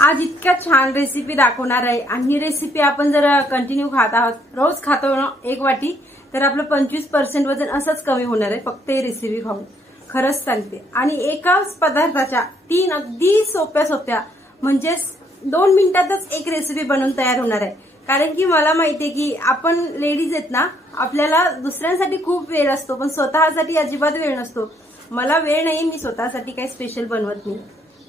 आज इतक्या छान रेसिपी दाखवणार आहे आणि ही रेसिपी आपण जर कंटिन्यू खात आहोत, रोज खातो ना एक वाटी, तर आपलं 25% वजन असंच कमी होणार आहे फक्त ही रेसिपी खाऊन. खरंच सांगते. आणि एकाच पदार्थाच्या 3 अगदी सोप्या म्हणजे 2 मिनिटातच एक रेसिपी बनवून तयार होणार आहे. कारण की मला माहितीये की आपण लेडीज आहेत ना, आपल्याला दुसऱ्यांसाठी खूप वेळ असतो पण स्वतःसाठी अजिबात वेळ नसतो. मला वेळ नाही, मी स्वतःसाठी काही स्पेशल बनवत नाही.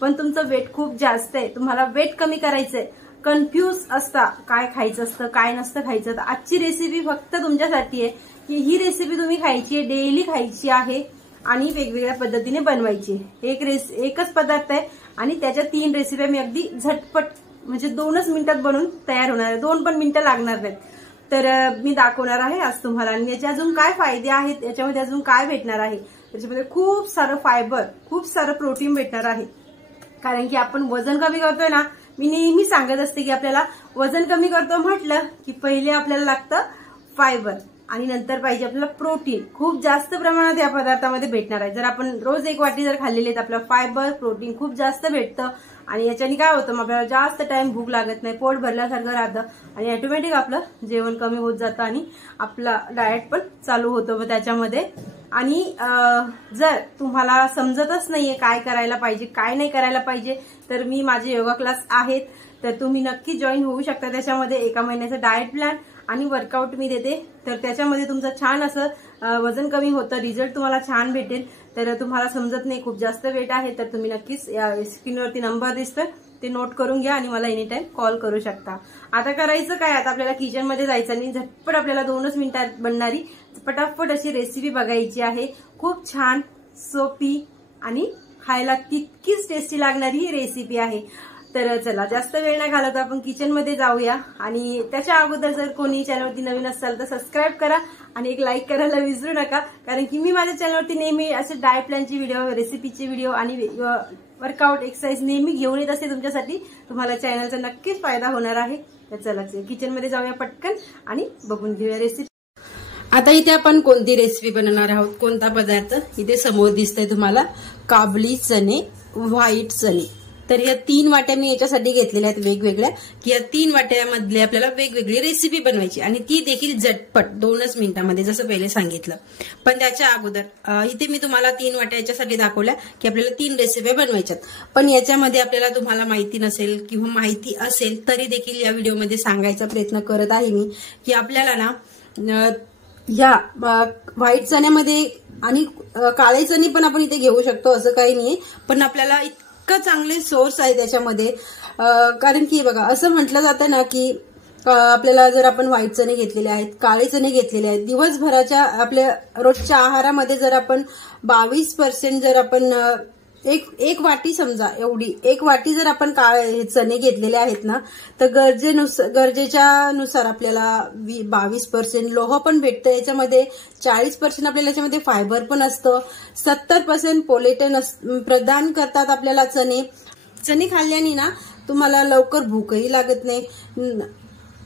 पण तुमचं वेट खूप जास्त आहे, तुम्हाला वेट कमी करायचंय, कन्फ्यूज असता काय खायचं असतं काय नसतं खायचं, तर आजची रेसिपी फक्त तुमच्यासाठी आहे की ही रेसिपी तुम्ही खायची आहे, डेली खायची आहे आणि वेगवेगळ्या पद्धतीने बनवायची. एकच पदार्थ आहे आणि त्याच्या 3 रेसिपी मी अगदी झटपट म्हणजे 2च मिनिटात बनवून तयार होणार आहे. 2 पण मिनिटं लागणार नाहीत. तर मी दाखवणार आहे आज तुम्हाला. आणि याचे अजून काय फायदे आहेत, याच्यामध्ये अजून काय भेटणार आहे, त्याच्यामध्ये खूप सारं फायबर, खूप सारं प्रोटीन भेटणार आहे. कारण की आपण वजन कमी करतोय ना, मी नेहमी सांगत असते की आपल्याला वजन कमी करतो म्हटलं की पहिले आपल्याला लागतं फायबर आणि नंतर पाहिजे आपल्याला प्रोटीन. खूप जास्त प्रमाणात या पदार्थामध्ये भेटणार आहे. जर आपण रोज एक वाटी जर खाल्लेली तर आपल्याला फायबर प्रोटीन खूप जास्त भेटतं आणि याच्याने काय होतं, आपल्याला जास्त टाइम भूक लागत नाही, पोट भरल्यासारखं राहतं आणि ऑटोमॅटिक आपलं जेवण कमी होत जातं आणि आपला डाएट पण चालू होतं मग त्याच्यामध्ये. आणि जर तुम्हाला समजतच नाहीये काय करायला पाहिजे काय नाही करायला पाहिजे, तर मी माझे योगा क्लास आहेत, तर तुम्ही नक्की जॉईन होऊ शकता. त्याच्यामध्ये 1 महिन्याचं डाएट प्लॅन आणि वर्कआउट मी देते. तर त्याच्यामध्ये तुमचं छान असं वजन कमी होतं, रिझल्ट तुम्हाला छान भेटेल. तर तुम्हाला समजत नाही खूप जास्त वेट आहे तर तुम्ही नक्कीच या स्क्रीनवरती नंबर दिसतोय ते नोट करून घ्या आणि मला एनी टाइम कॉल करू शकता. आता करायचं काय, आता आपल्याला किचनमध्ये जायचं आणि झटपट आपल्याला 2च मिनिटात बनणारी पटापट अशी रेसिपी बघायची आहे. खूप छान सोपी आणि खायला तितकीच टेस्टी लागणारी ही रेसिपी आहे. तर चला जास्त वेळ नाही घालवता आपण किचनमध्ये जाऊया. आणि त्याच्या अगोदर जर कोणी चॅनलवरती नवीन असाल तर सबस्क्राईब करा आणि एक लाईक करायला विसरू नका. कारण की मी माझ्या चॅनलवरती नेहमी असे डाएट प्लॅनचे व्हिडिओ, रेसिपीचे व्हिडिओ आणि वर्कआउट एक्सरसाइज नेहमी घेऊन येत असते तुमच्यासाठी. तुम्हाला चॅनलचा नक्कीच फायदा होणार आहे. तर चला किचनमध्ये जाऊया पटकन आणि बघून घेऊया रेसिपी. आता इथे आपण कोणती रेसिपी बनवणार आहोत, कोणता पदार्थ इथे समोर दिसतंय तुम्हाला, काबली चणे, व्हाईट चणे. तर या 3 वाट्या मी याच्यासाठी घेतलेल्या आहेत वेगवेगळ्या, की या 3 वाट्यामधले आपल्याला वेगवेगळी रेसिपी बनवायची आणि ती देखील झटपट 2च मिनिटांमध्ये, जसं पहिले सांगितलं. पण त्याच्या अगोदर इथे मी तुम्हाला 3 वाट्या याच्यासाठी दाखवल्या की आपल्याला 3 रेसिपी बनवायच्यात. पण याच्यामध्ये आपल्याला तुम्हाला माहिती नसेल किंवा माहिती असेल तरी देखील या व्हिडिओमध्ये सांगायचा प्रयत्न करत आहे मी की आपल्याला ना ह्या व्हाईट चण्यामध्ये आणि काळे चणे पण आपण इथे घेऊ शकतो, असं काही नाही. पण आपल्याला इतकं चांगले सोर्स आहे त्याच्यामध्ये. कारण की बघा असं म्हटलं जातं ना की आपल्याला जर आपण व्हाईट चणे घेतलेले आहेत, काळे चणे घेतलेले आहेत, दिवसभराच्या आपल्या रोजच्या आहारामध्ये जर आपण 22% जर आपण एक वाटी, समजा एवढी 1 वाटी जर आपण काळे चणे घेतलेले आहेत ना, तर गरजेच्या नुसार आपल्याला 22% लोह पण भेटतं याच्यामध्ये, 40% आपल्याला याच्यामध्ये फायबर पण असतं, 70% पोलेटन प्रदान करतात आपल्याला चणे. चणे खाल्ल्याने ना तुम्हाला लवकर भूकही लागत नाही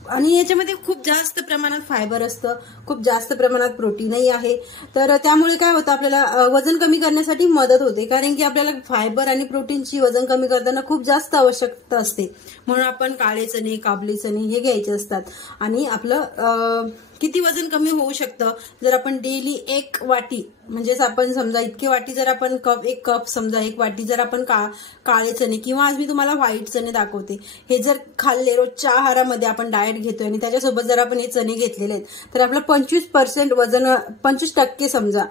आणि याच्यामध्ये खूप जास्त प्रमाणात फायबर असतं, खूप जास्त प्रमाणात प्रोटीनही आहे. तर त्यामुळे काय होतं, आपल्याला वजन कमी करण्यासाठी मदत होते. कारण की आपल्याला फायबर आणि प्रोटीनची वजन कमी करताना खूप जास्त आवश्यकता असते. म्हणून आपण काळे चणे, काबली चणे हे घ्यायचे असतात. आणि आपलं किती वजन कमी होऊ शकतं जर आपण डेली 1 वाटी, म्हणजेच आपण समजा इतके वाटी जर आपण एक कप समजा 1 वाटी जर आपण काळे चणे किंवा आज मी तुम्हाला व्हाईट चणे दाखवते, हे जर खाल्ले रोजच्या आहारामध्ये, आपण डाएट घेतोय आणि त्याच्यासोबत जर आपण हे चणे घेतलेले आहेत, तर आपलं 25% वजन, 25% समजा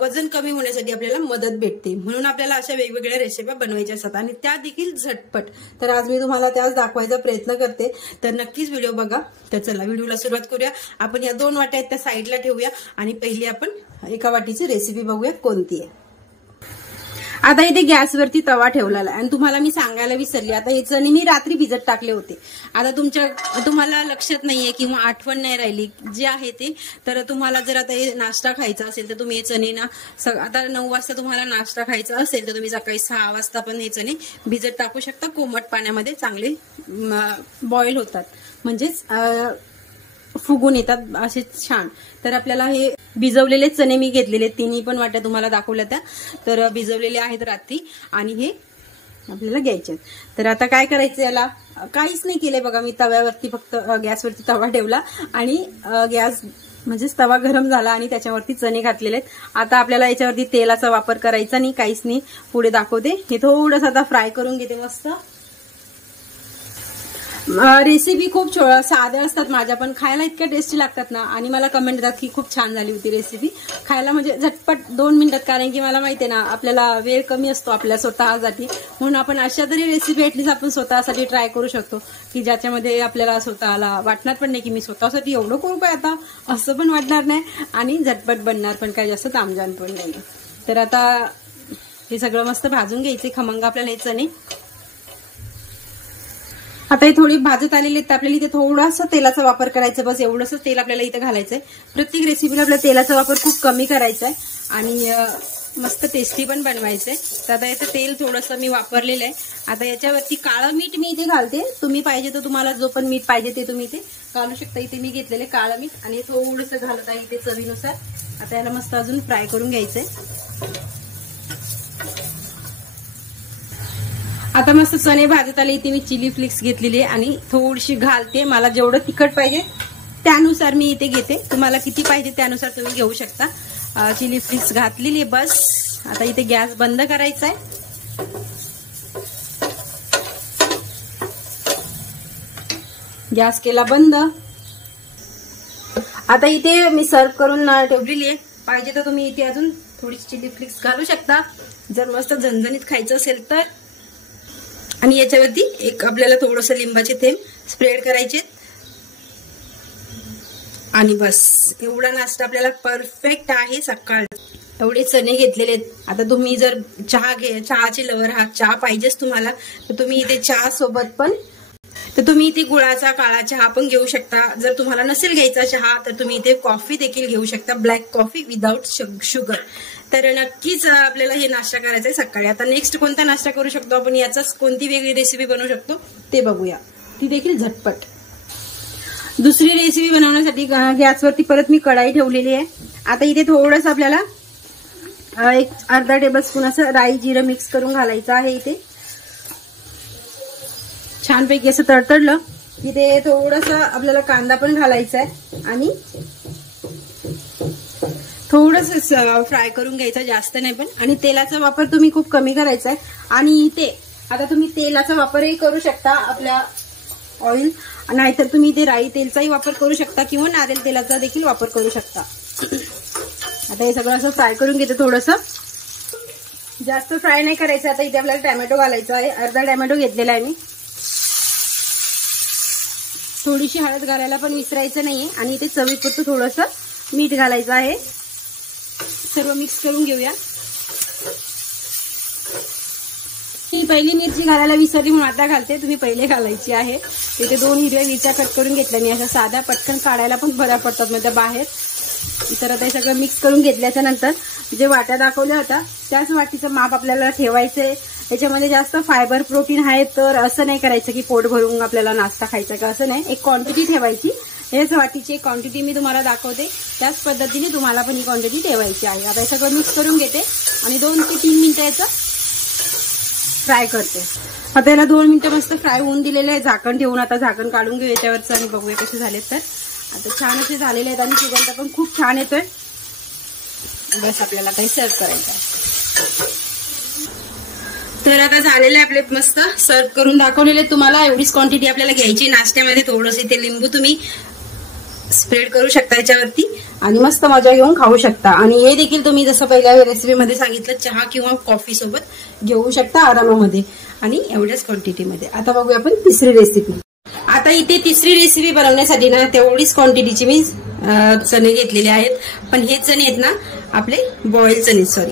वजन कमी होण्यासाठी आपल्याला मदत भेटते. म्हणून आपल्याला अशा वेगवेगळ्या रेसिपी बनवायच्या असतात आणि त्या देखील झटपट. तर आज मी तुम्हाला त्याच दाखवायचा प्रयत्न करते, तर नक्कीच व्हिडिओ बघा. तर चला व्हिडिओला सुरुवात करूया. आपण या 2 वाट्या आहेत त्या साईडला ठेवूया आणि पहिली आपण 1 वाटीची रेसिपी बघूया कोणती आहे. आता इथे गॅसवरती तवा ठेवलेला आणि तुम्हाला मी सांगायला विसरली, आता हे चणे मी रात्री भिजत टाकले होते. आता तुम्हाला लक्षात नाहीये किंवा आठवण नाही राहिली जे आहे ते, तर तुम्हाला जर आता हे नाश्ता खायचा असेल तर तुम्ही हे चणे ना, आता 9 वाजता तुम्हाला नाश्ता खायचा असेल तर तुम्ही सकाळी 6 वाजता पण हे चणे भिजत टाकू शकता. कोमट पाण्यामध्ये चांगले बॉईल होतात, म्हणजेच फुगून येतात असे छान. तर आपल्याला हे भिजवलेले चणे मी घेतलेले 3 पण वाट्या तुम्हाला दाखवल्या त्या, तर भिजवलेले आहेत रात्री आणि हे आपल्याला घ्यायचे. तर आता काय करायचं, याला काहीच नाही केलंय बघा. मी तव्यावरती फक्त गॅसवरती तवा ठेवला आणि गॅस म्हणजेच तवा गरम झाला आणि त्याच्यावरती चणे घातलेले आहेत. आता आपल्याला याच्यावरती तेलाचा वापर करायचा नाही, काहीच नाही. पुढे दाखवते. हे थोडंसं आता फ्राय करून घेते मस्त. रेसिपी खूप साध्या असतात माझ्या, पण खायला इतक्या टेस्टी लागतात ना. आणि मला कमेंट येतात की खूप छान झाली होती रेसिपी. खायला म्हणजे झटपट 2 मिनिटात, कारण की मला माहिती आहे ना आपल्याला वेळ कमी असतो आपल्या स्वतःसाठी, म्हणून आपण अशा तरी रेसिपी ऍटलीस्ट आपण स्वतःसाठी ट्राय करू शकतो की ज्याच्यामध्ये आपल्याला स्वतःला वाटणार पण नाही की मी स्वतःसाठी एवढं करू काय आता, असं पण वाटणार नाही आणि झटपट बनणार पण काय जास्त तामझाम पण नाही. तर आता हे सगळं मस्त भाजून घ्यायचे खमंग आपल्याला हे चणे. आता हे थोडी भाजत आलेली आहेत, आपल्याला इथे थोडासा तेलाचा वापर करायचा, बस एवढंच तेल आपल्याला इथे घालायचंय. प्रत्येक रेसिपीला आपल्याला तेलाचा वापर खूप कमी करायचा आहे आणि मस्त टेस्टी पण बनवायचंय. तर आता याचं तेल थोडंसं मी वापरलेलं आहे. आता याच्यावरती काळं मीठ मी इथे घालते. तुम्ही पाहिजे तर तुम्हाला जो पण मीठ पाहिजे ते तुम्ही इथे घालू शकता. इथे मी घेतलेले काळं मीठ आणि थोडंसं घालत आहे इथे चवीनुसार. आता याला मस्त अजून फ्राय करून घ्यायचंय. आता मस्त चणे भाजत आले. इथे मी चिली फ्लेक्स घेतलेली आहे आणि थोडीशी घालते. मला जेवढं तिखट पाहिजे त्यानुसार मी इथे घेते. तुम्हाला किती पाहिजे त्यानुसार तुम्ही घेऊ शकता. चिली फ्लेक्स घातलेली आहे बस. आता इथे गॅस बंद करायचा आहे. गॅस केला बंद. आता इथे मी सर्व करून ठेवलेली आहे. पाहिजे तर तुम्ही इथे अजून थोडीशी चिली फ्लेक्स घालू शकता जर मस्त झणझणीत खायचं असेल तर. आणि याच्यावरती एक आपल्याला थोडंसं लिंबाचे थेंब स्प्रेड करायचे आणि बस एवढा नाश्ता आपल्याला परफेक्ट आहे. सकाळ एवढे चणे घेतलेले आहेत. आता तुम्ही जर चहाचे लवर आहात, चहा पाहिजेच तुम्हाला, तर तुम्ही इथे चहा सोबत पण तुम्ही इथे गुळाचा काळा चहा पण घेऊ शकता. जर तुम्हाला नसेल घ्यायचा चहा तर तुम्ही इथे कॉफी देखील घेऊ शकता, ब्लॅक कॉफी विदाउट शुगर. तर नक्कीच आपल्याला हे नाश्ता करायचा आहे सकाळी. आता नेक्स्ट कोणता नाश्ता करू शकतो आपण, याचाच कोणती वेगळी रेसिपी बनवू शकतो ते बघूया, ती देखील झटपट. दुसरी रेसिपी बनवण्यासाठी गॅसवरती परत मी कढाई ठेवलेली आहे. आता इथे थोडंसं आपल्याला एक अर्धा टेबलस्पून असं राई जिरं मिक्स करून घालायचं आहे. इथे छानपैकी असं तडतडलं इथे थोडंसं आपल्याला कांदा पण घालायचा आहे आणि थोडंसं फ्राय करून घ्यायचं, जास्त नाही पण. आणि तेलाचा वापर तुम्ही खूप कमी करायचा आहे. आणि इथे आता तुम्ही तेलाचा वापरही करू शकता, आपल्या ऑइल, नाहीतर तुम्ही इथे राई तेलचाही वापर करू शकता किंवा नारळ तेलाचा देखील वापर करू शकता. आता हे सगळं असं फ्राय करून घेते. थोडंसं जास्त फ्राय नाही करायचं. आता इथे आपल्याला टॅमॅटो घालायचा आहे. अर्धा टॅमॅटो घेतलेला आहे मी. थोडीशी हळद घालायला पण विसरायचं नाहीये आणि इथे चवीपुरतं थोडंसं मीठ घालायचं आहे. सर्व मिक्स करून घेऊया. मी पहिली मिरची घालायला विसरली म्हणून आता घालते, तुम्ही पहिले घालायची आहे. तिथे 2 हिरव्या मिरच्या कट करून घेतल्या मी, अशा साध्या पटकन काढायला पण बऱ्या पडतात म्हणजे बाहेर. तर आता हे सगळं मिक्स करून घेतल्याच्या नंतर जे वाट्या दाखवल्या होत्या त्याच वाटीचं माप आपल्याला ठेवायचंय. याच्यामध्ये जास्त फायबर प्रोटीन आहे, तर असं नाही करायचं की पोट भरून आपल्याला नाश्ता खायचा का, असं नाही. एक क्वांटिटी ठेवायची. हेच वाटीची क्वांटिटी मी तुम्हाला दाखवते, त्याच पद्धतीने तुम्हाला पण ही क्वांटिटी ठेवायची आहे. आता हे सगळं मिक्स करून घेते आणि 2 ते 3 मिनिटं याचं फ्राय करते. आता याला 2 मिनिटं मस्त फ्राय होऊन दिलेलं आहे झाकण ठेवून. आता झाकण काढून घेऊ याच्यावरचं आणि बघूया कसे झालेत. तर आता छान असे झालेले आहेत आणि सुगंध पण खूप छान येतोय. बस आपल्याला काही सर्व करायचं आहे. तर आता झालेले आपले मस्त सर्व करून दाखवलेले तुम्हाला. एवढीच क्वांटिटी आपल्याला घ्यायची. नाश्त्यामध्ये थोडंसं इथे लिंबू तुम्ही स्प्रेड करू शकता याच्यावरती आणि मस्त मजा घेऊन खाऊ शकता. आणि हे देखील तुम्ही जसं पहिल्या रेसिपीमध्ये सांगितलं चहा किंवा कॉफी सोबत घेऊ शकता आरामामध्ये आणि एवढ्याच क्वांटिटीमध्ये. आता बघूया आपण तिसरी रेसिपी. आता इथे तिसरी रेसिपी बनवण्यासाठी ना तेवढीच क्वांटिटीची मी चणे घेतलेले आहेत. पण हे चणे आहेत ना आपले बॉईल चणे, सॉरी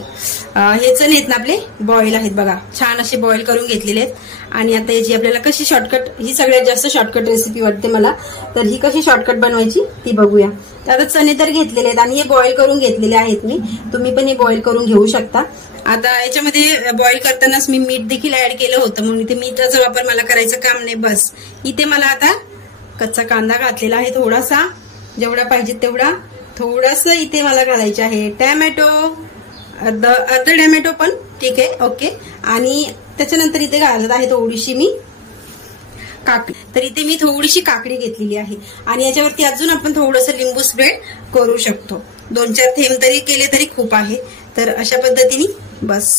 हे चणे आहेत ना आपले बॉईल आहेत बघा. छान असे बॉईल करून घेतलेले आहेत. आणि आता याची आपल्याला कशी शॉर्टकट, ही सगळ्यात जास्त शॉर्टकट रेसिपी वाटते मला, तर ही कशी शॉर्टकट बनवायची ती बघूया. तर आता चणे तर घेतलेले आहेत आणि हे बॉईल करून घेतलेले आहेत मी. तुम्ही पण हे बॉईल करून घेऊ शकता. आता याच्यामध्ये बॉईल करतानाच मी मीठ देखील ऍड केलं होतं म्हणून इथे मीठाचा वापर मला करायचं काम नाही. बस इथे मला आता कच्चा कांदा घातलेला आहे थोडासा, जेवढा पाहिजे तेवढा. थोडंसं इथे मला घालायचे आहे टॅमॅटो, अर्ध टॅमॅटो पण ठीक आहे, ओके. आणि त्याच्यानंतर इथे घालत आहे थोडीशी मी काकडी. तर इथे मी थोडीशी काकडी घेतलेली आहे आणि याच्यावरती अजून आपण थोडंसं लिंबू स्प्रेड करू शकतो. 2-4 थेंब तरी केले तरी खूप आहे. तर अशा पद्धतीने बस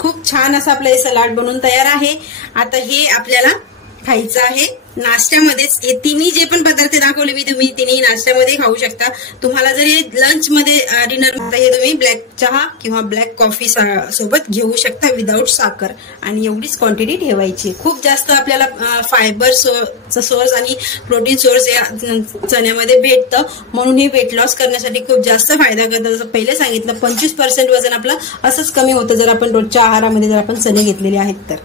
खूप छान असं आपलं हे सलाड बनून तयार आहे. आता हे आपल्याला खायचं आहे नाश्त्यामध्येच. हे तिन्ही जे पण पदार्थ दाखवले मी तुम्ही तिन्ही नाश्त्यामध्ये खाऊ शकता. तुम्हाला जर हे लंच मध्ये डिनर मध्ये हे तुम्ही ब्लॅक चहा किंवा ब्लॅक कॉफी सोबत घेऊ शकता विदाऊट साखर. आणि एवढीच क्वांटिटी ठेवायची. खूप जास्त आपल्याला फायबर सोर्स आणि प्रोटीन सोर्स या चण्यामध्ये भेटतं, म्हणून हे वेट लॉस करण्यासाठी खूप जास्त फायदा करतं. जसं पहिले सांगितलं 25% वजन आपलं असंच कमी होतं जर आपण रोजच्या आहारामध्ये जर आपण चणे घेतलेले आहेत तर.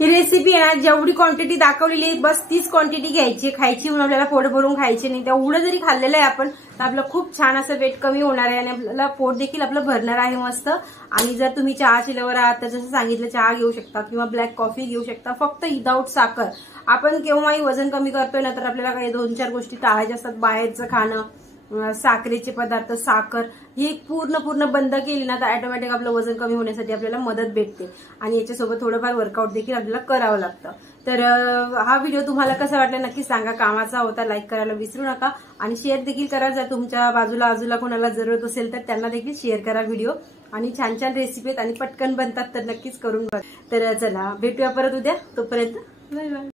ही रेसिपी आहे ना, जेवढी क्वांटिटी दाखवलेली बस तीच क्वांटिटी घ्यायची, खायची म्हणून आपल्याला पोट भरून खायची नाही. तेवढं जरी खाल्लेलं आहे आपण तर आपलं खूप छान असं वेट कमी होणार आहे आणि आपल्याला पोट देखील आपलं भरणार आहे मस्त. आणि जर तुम्ही चहाची लवर आहात तर जसं सांगितलं चहा घेऊ शकता किंवा ब्लॅक कॉफी घेऊ शकता, फक्त विदाऊट साखर. आपण केव्हाही वजन कमी करतोय ना तर आपल्याला काही 2-4 गोष्टी टाळायच्या असतात. बाहेरचं खाणं, साखरेचे पदार्थ, साखर ही पूर्ण बंद केली ना तर ऑटोमॅटिक आपलं वजन कमी होण्यासाठी आपल्याला मदत भेटते. आणि याच्यासोबत थोडंफार वर्कआउट देखील आपल्याला करावं लागतं. तर हा व्हिडिओ तुम्हाला कसा वाटला नक्की सांगा. कामाचा होता, लाईक करायला विसरू नका आणि शेअर देखील करा. जर तुमच्या बाजूला कोणाला जरूरत असेल तर त्यांना देखील शेअर करा व्हिडिओ. आणि छान रेसिपी आहेत आणि पटकन बनतात तर नक्कीच करून बघा. तर चला भेटूया परत उद्या. तोपर्यंत बाय बाय.